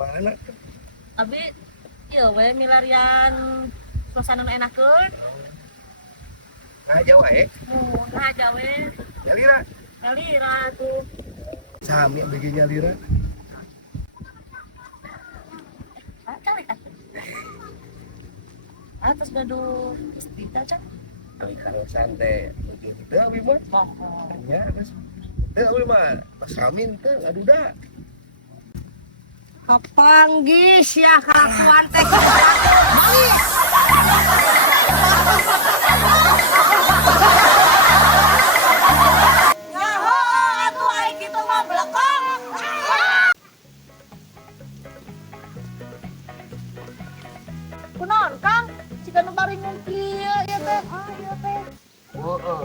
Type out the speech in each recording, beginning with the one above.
mana? Abi ieu we milarian suasana nu enakeun. Nah Jawa Nah aja we. Nyalira. Nyalira tuh. Sami bagi nyalira. Kali kan. Atas gaduh istita can. Kali kalau santai begitu abi mah. Ya terus. Abi mah pas Amin teh ngaduda. Kepanggis ya kelakuan teh. Nyaho atuh ai kitu mah blekong. Kunaon Kang? Jika nu bari kieu ya teh. Ieu teh. Heeh.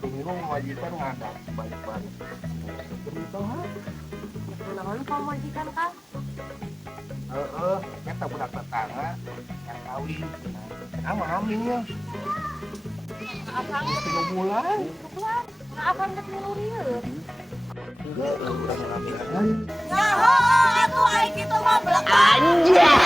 Bingung majikan ngadak balik-balik. Begitu ha. Naon pamajikan Kang? Kita budak tetangga yang kawin. Nama Aminnya. Akang 3 bulan. akang geus ngurieun. Enggak, budak ngambil. Nyaho atuh ai kitu mah blekong. Anjay.